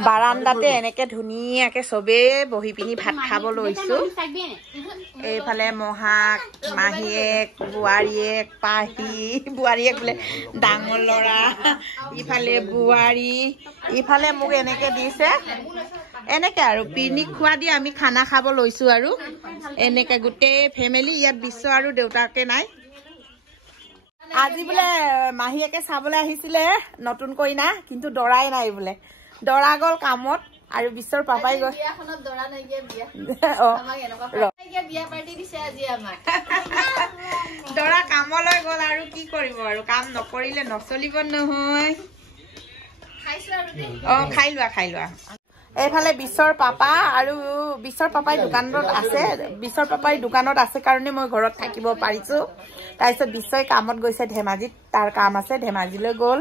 বাৰান্দাতে এনেকে ধুনীয়াকে চবে বহি পিনি ভাত খাব লৈছো এইফালে মহাক মাহীয়েক বোৱাৰীয়েক পাহি বোৱাৰীয়েক বোলে ডাঙৰ ল'ৰা ইফালে বোৱাৰী ইফালে মোক এনেকে দিছে এনেকে আৰু পিকনিক খোৱা দি আমি খানা খাব লৈছো আৰু এনেকে গোটেই ফেমিলি ইয়াত বিশ্ব আৰু দেউতাকে নাই আজি বোলে মাহীয়েকে চাবলৈ আহিছিলে নতুন কইনা কিন্তু দৰাই নাই বোলে দৰা গল কামত আৰু বিশ্বৰ পাপাই গল বিয়াখনত দৰা নাইকিয়া বিয়া আমাক এনেকুৱা নাইকিয়া বিয়া পাৰ্টি দিছে আজি আমাক দৰা কামলৈ গল আৰু কি কৰিব আৰু কাম নকৰিলে নচলিব নহয় খাইছো আৰু খাই লোৱা এইফালে বিশ্বৰ পাপা আৰু বিশ্বৰ পাপাই দোকানত আছে কাৰণে মই ঘৰত থাকিব পাৰিছো তাৰপিছত বিশ্বই কামত গৈছে ধেমাজিত তাৰ কাম আছে ধেমাজিলৈ গল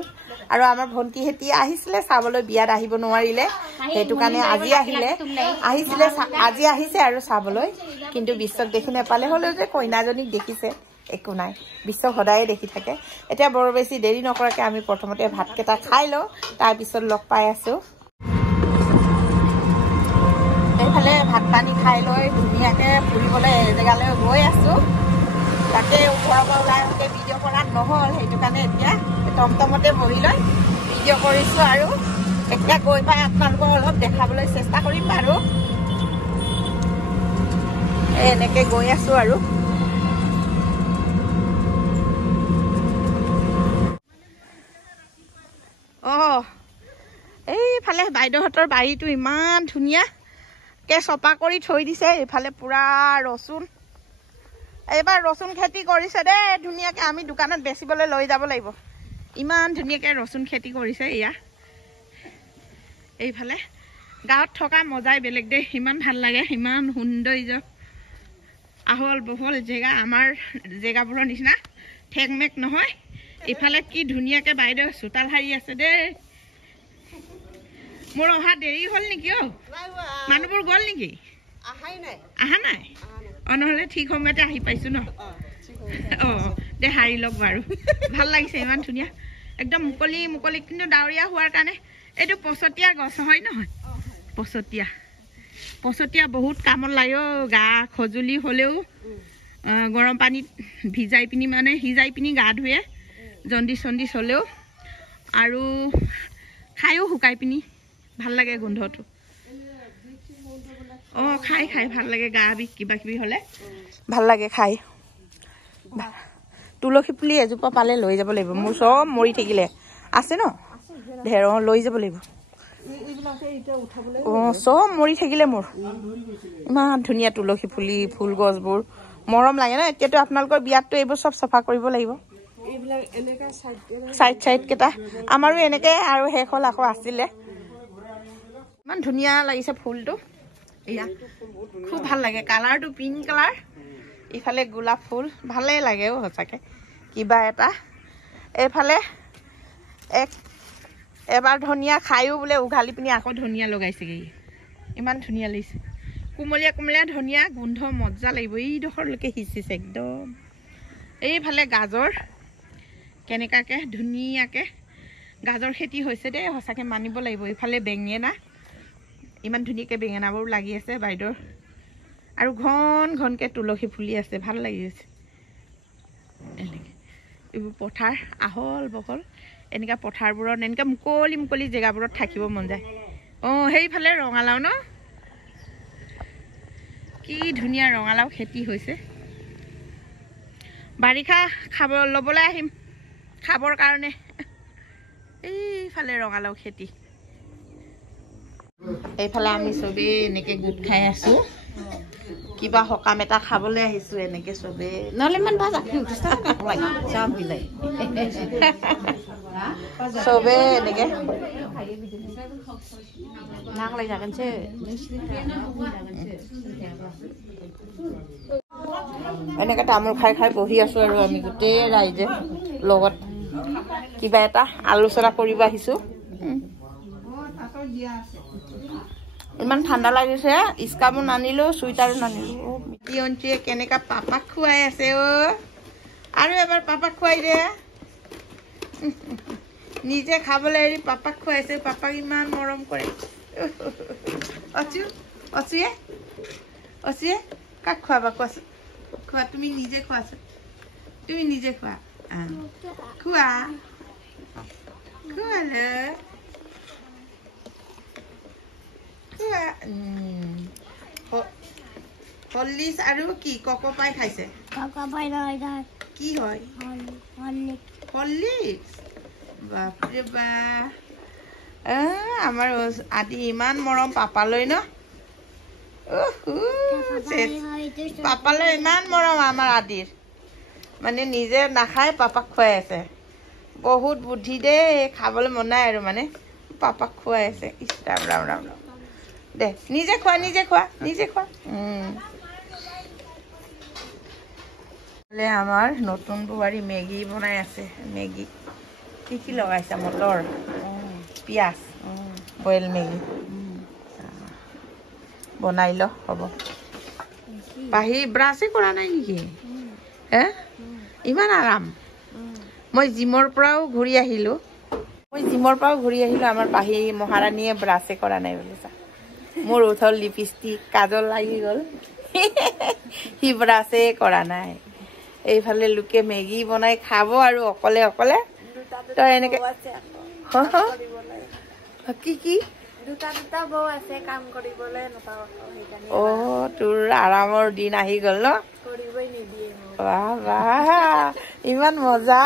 আৰু আমাৰ ভন্টি হেতি আহিছিলে চাবলৈ বিয়াত আহিব নোৱাৰিলে সেইটো কাৰণে আজি আহিছে আৰু চাবলৈ কিন্তু বিশ্বক দেখি নেপালে হলেও যে কইনাজনীক দেখিছে একো নাই বিশ্ব সদায় দেখি থাকে এতিয়া বৰ বেছি দেৰি নকৰাকে আমি প্ৰথমতে ভাতকেইটা খাই লওঁ তাৰ পিছত লগ পাই আছো এইফালে ভাত পানী খাই লৈ ধুনীয়াকে ফুৰিবলৈ জেগালৈ গৈ আছো তাকে ওপৰৰ পৰা ওলাই আহোঁতে ভিডিঅ' কৰা নহ'ল সেইটো কাৰণে এতিয়া টমটমতে বহি লৈ ভিডিঅ' কৰিছো আৰু এতিয়া গৈ পাই আপোনালোকক অলপ দেখাবলৈ চেষ্টা কৰিম বাৰু এনেকে গৈ আছো আৰু এইফালে বাইদেউহঁতৰ বাৰীটো ইমান ধুনীয়া চপা কৰি থৈ দিছে এইফালে পুৰা ৰচুন এইবাৰ ৰচুন খেতি কৰিছে দেই ধুনীয়াকে আমি দোকানত বেচিবলৈ লৈ যাব লাগিব ইমান ধুনীয়াকে ৰচুন খেতি কৰিছে এয়া এইফালে গাঁৱত থকা মজাই বেলেগ দেই ইমান ভাল লাগে ইমান সৌন্দৰ্য আহল বহল জেগা আমাৰ জেগাবোৰৰ নিচিনা ঠেকমেক নহয় এইফালে কি ধুনীয়াকে বাইদেউ চোতাল সাৰি আছে দেই মোৰ অহা দেৰি হ'ল নেকি মানুহবোৰ গ'ল নেকি আহা নাই নহ'লে ঠিক সময়তে আহি পাইছো ন দে সাৰি লওক বাৰু ভাল লাগিছে ইমান ধুনীয়া একদম মুকলি কিন্তু ডাৱৰীয়া হোৱাৰ কাৰণে এইটো পচতীয়া গছ হয় নহয় পচতীয়া বহুত কামত লাগে গা খজুলি হ'লেও গৰম পানীত সিজাই পিনি গা ধুৱে জণ্ডিচ হ'লেও আৰু খায়ো শুকাই পিনি ভাল লাগে গোন্ধটো খাই ভাল লাগে গা বিষ কিবা কিবি হলে ভাল লাগে খাই তুলসী পুলি এজোপা পালে লৈ যাব লাগিব মোৰ চব মৰি থাকিলে আছে ন ঢেৰ লৈ যাব লাগিব চব মৰি থাকিলে মোৰ ইমান ধুনীয়া তুলসী পুলি ফুল গছবোৰ মৰম লাগে ন এতিয়াতো আপোনালোকৰ বিয়াততো এইবোৰ চব চাফা কৰিব লাগিব চাইড কেইটা আমাৰো এনেকে আৰু শেষ হ'ল আকৌ আছিলে ইমান ধুনীয়া লাগিছে ফুলটো এয়া খুব ভাল লাগে কালাৰটো পিংক কালাৰ ইফালে গোলাপ ফুল ভালেই লাগে সঁচাকে কিবা এটা এইফালে এবাৰ ধনিয়া খায়ো বোলে উঘালি পিনি আকৌ ধনিয়া লগাইছেগৈ ইমান ধুনীয়া লাগিছে কুমলীয়া ধনিয়া গোন্ধ মজা লাগিব এইডোখৰলৈকে সিঁচিছে একদম এইফালে গাজৰ কেনেকাকে ধুনীয়াকে গাজৰ খেতি হৈছে দেই সঁচাকে মানিব লাগিব ইফালে বেঙেনা ইমান ধুনীয়াকে বেঙেনাবোৰ লাগি আছে বাইদেউৰ আৰু ঘনকে তুলসী ফুলি আছে ভাল লাগি আছে এনেকে এইবোৰ পথাৰ আহল বহল এনেকা পথাৰবোৰত এনেকা মুকলি জেগাবোৰত থাকিব মন যায় সেইফালে ৰঙালাও ন কি ধুনীয়া ৰঙালাও খেতি হৈছে বাৰিষা ল'বলৈ আহিম খাবৰ কাৰণে এইফালে ৰঙালাও খেতি এইফালে আমি চবেই এনেকে গোট খাই আছো কিবা সকাম এটা খাবলৈ আহিছো এনেকে চবে নহলে ইমান ভাজা চবে এনেকে এনেকে তামোল খাই বহি আছো আৰু আমি গোটেই ৰাইজে লগত কিবা এটা আলোচনা কৰিব আহিছো ইমান ঠাণ্ডা লাগিছে স্কাৰ্ফো নানিলো চুইটাৰো নানিলো মিতি অন্তীয়ে কেনেকা পাপাক খুৱাই আছে আৰু এবাৰ পাপাক খুৱাই দে নিজে খাবলৈ এৰি পাপাক খুৱাইছে পাপাক ইমান মৰম কৰে অচুয়ে কাক খুৱাবা কোৱাচোন খোৱা তুমি নিজে খোৱাচোন তুমি নিজে খোৱা খোৱা খোৱালে খোৱা হলিছ আৰু কি কক পাই খাইছে কি হয় হলিছ বাপৰে বা আমাৰ আদি ইমান মৰম পাপালৈ ন পাপালৈ ইমান মৰম আমাৰ আদিৰ মানে নিজে নাখায় পাপাক খুৱাই আছে বহুত বুদ্ধি দেই খাবলৈ মন নাই আৰু মানে পাপাক খুৱাই আছে ৰাম ৰাম ৰাম ৰাম দে নিজে খোৱা আমাৰ নতুন বোৱাৰী মেগী বনাই আছে মেগী কি লগাইছা মটৰ পিঁয়াজ বইল মেগী বনাই ল হ'ব পাহি ব্ৰাছে কৰা নাই নেকি হে ইমান আৰাম মই জিমৰ পৰাও ঘূৰি আহিলোঁ আমাৰ পাহি মহাৰাণীয়ে ব্ৰাছে কৰা নাই বুলি চা মোৰ উঠল লিপষ্টিক কাজল লাগি গ'ল সি ব্ৰাছে কৰা নাই এইফালে লোকে মেগী বনাই খাব আৰু অকলে অকলে তই এনেকে কি দুটা বৌ আছে কাম কৰিবলৈ নাপাওঁ তোৰ আৰামৰ দিন আহি গ'ল ন কৰিবই নিদিয়ে বাহ বাহ ইমান মজা